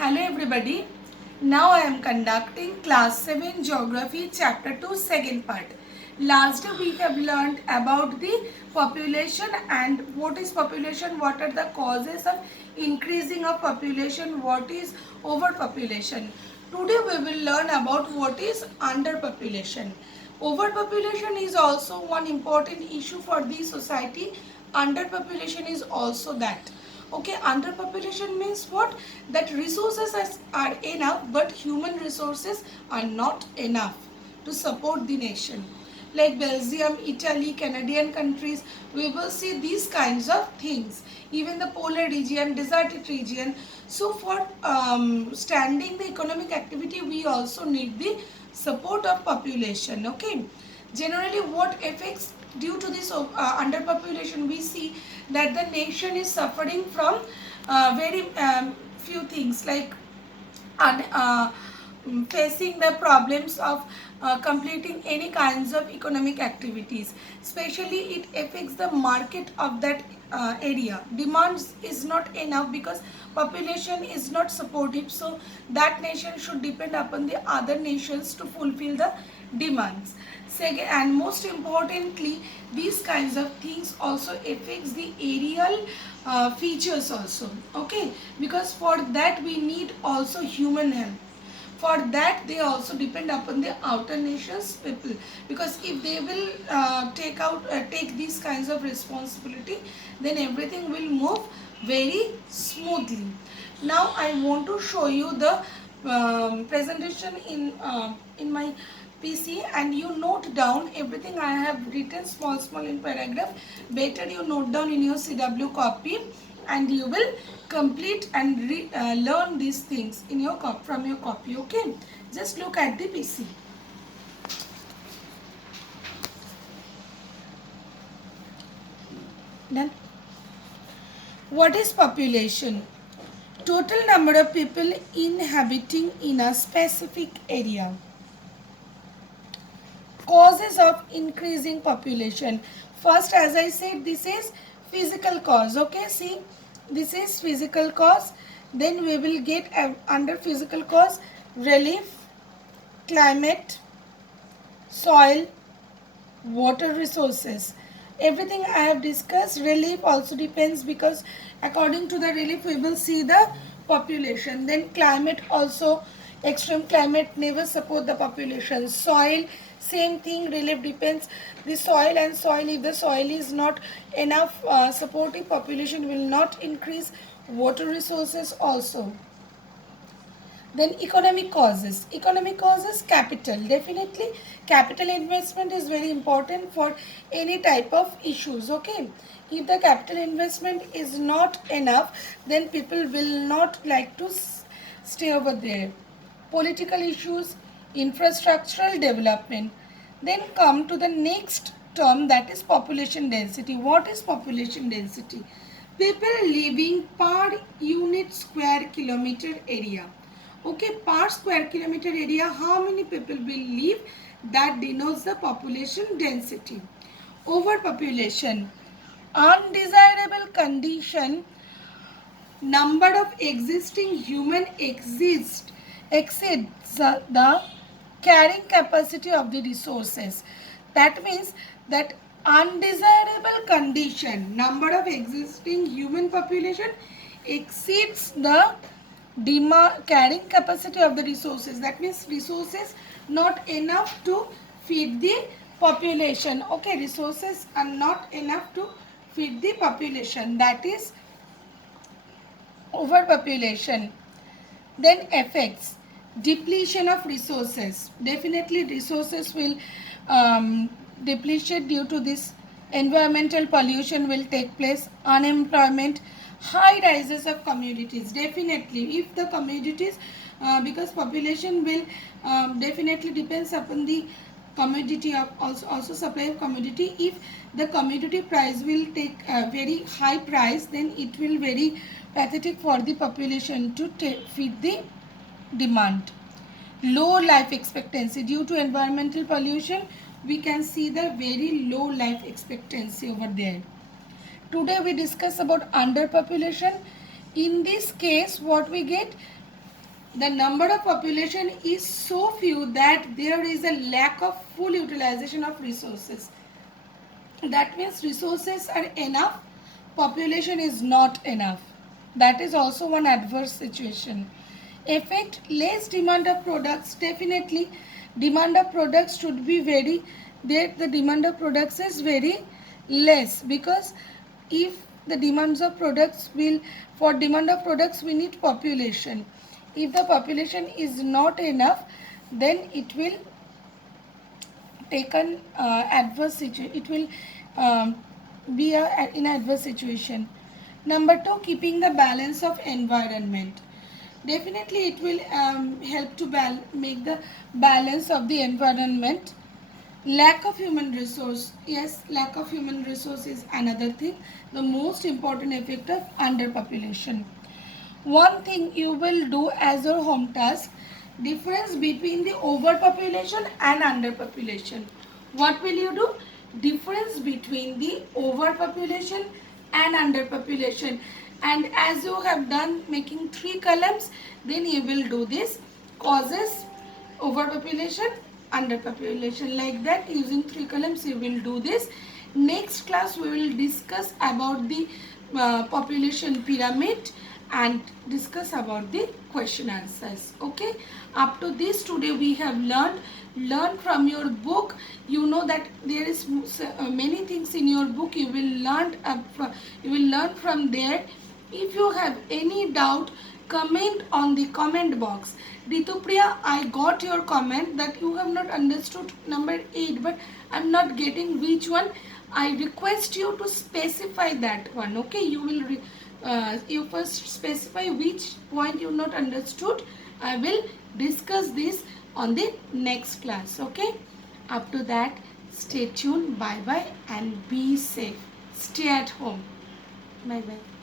Hello everybody. Now I am conducting class 7 geography chapter 2 second part. Last we have learned about the population and what is population, what are the causes of increasing of population, what is overpopulation. Today we will learn about what is underpopulation. Overpopulation is also one important issue for the society. Underpopulation is also that. Okay, underpopulation means what? That resources are enough but human resources are not enough to support the nation. Like Belgium, Italy, Canadian countries, we will see these kinds of things. Even the polar region, deserted region. So for standing the economic activity, we also need the support of population. Okay, generally what affects due to this underpopulation, we see that the nation is suffering from very few things like facing the problems of completing any kinds of economic activities. Especially it affects the market of that area. Demands is not enough because population is not supportive, so that nation should depend upon the other nations to fulfill the demands. Second, and most importantly, these kinds of things also affects the aerial features also. Okay, because for that we need also human help. For that they also depend upon the outer nations people, because if they will take these kinds of responsibility, then everything will move very smoothly. Now I want to show you the presentation in my PC, and you note down everything I have written small in paragraph. Better you note down in your CW copy, and you will complete and learn these things in your from your copy. Okay, just look at the PC. Done. What is population? Total number of people inhabiting in a specific area. Causes of increasing population. First, as I said, this is physical cause. Okay, see, this is physical cause. Then we will get under physical cause relief, climate, soil, water resources. Everything I have discussed. Relief also depends, because according to the relief we will see the population. Then climate also, extreme climate never support the population. Soil, same thing, relief depends the soil, and soil, if the soil is not enough supporting, population will not increase. Water resources also. Then economic causes. Economic causes, capital. Definitely capital investment is very important for any type of issues. Okay, if the capital investment is not enough, then people will not like to stay over there. Political issues, infrastructural development. Then come to the next term, that is population density. What is population density? People living per unit square kilometer area. Okay, per square kilometer area, how many people will live? That denotes the population density. Overpopulation, undesirable condition, number of existing human exceeds the carrying capacity of the resources. That means that undesirable condition, number of existing human population exceeds the carrying capacity of the resources. That means resources not enough to feed the population. Okay, resources are not enough to feed the population. That is overpopulation. Then effects, depletion of resources. Definitely resources will deplete due to this. Environmental pollution will take place. Unemployment, high rises of communities. Definitely if the communities, because population will definitely depends upon the commodity of also supply of commodity. If the commodity price will take a very high price, then it will very pathetic for the population to feed the demand. Low life expectancy due to environmental pollution, we can see the very low life expectancy over there. Today we discuss about underpopulation. In this case, what we get? the number of population is so few that there is a lack of full utilization of resources. That means resources are enough, population is not enough. That is also one adverse situation. Effect less demand of products. Definitely demand of products should be very, that the demand of products is very less, because if the demands of products will, for demand of products we need population. If the population is not enough, then it will taken adverse situation, it will um, be in adverse situation. Number two, keeping the balance of environment. Definitely it will help to make the balance of the environment. Lack of human resource. Yes, lack of human resource is another thing, the most important effect of underpopulation. One thing you will do as your home task, difference between the overpopulation and underpopulation. What will you do? Difference between the overpopulation and underpopulation. And as you have done making 3 columns, then you will do this causes, overpopulation, underpopulation, like that using 3 columns you will do this. Next class we will discuss about the population pyramid and discuss about the question answers. Okay, up to this today we have learn from your book. You know that there is many things in your book, you will learn from there. If you have any doubt, comment on the comment box. Ritupriya, I got your comment that you have not understood number 8, but I'm not getting which one. I request you to specify that one. Okay, you will you first specify which point you not understood. I will discuss this on the next class. Okay, up to that, stay tuned. Bye bye and be safe. Stay at home. Bye bye.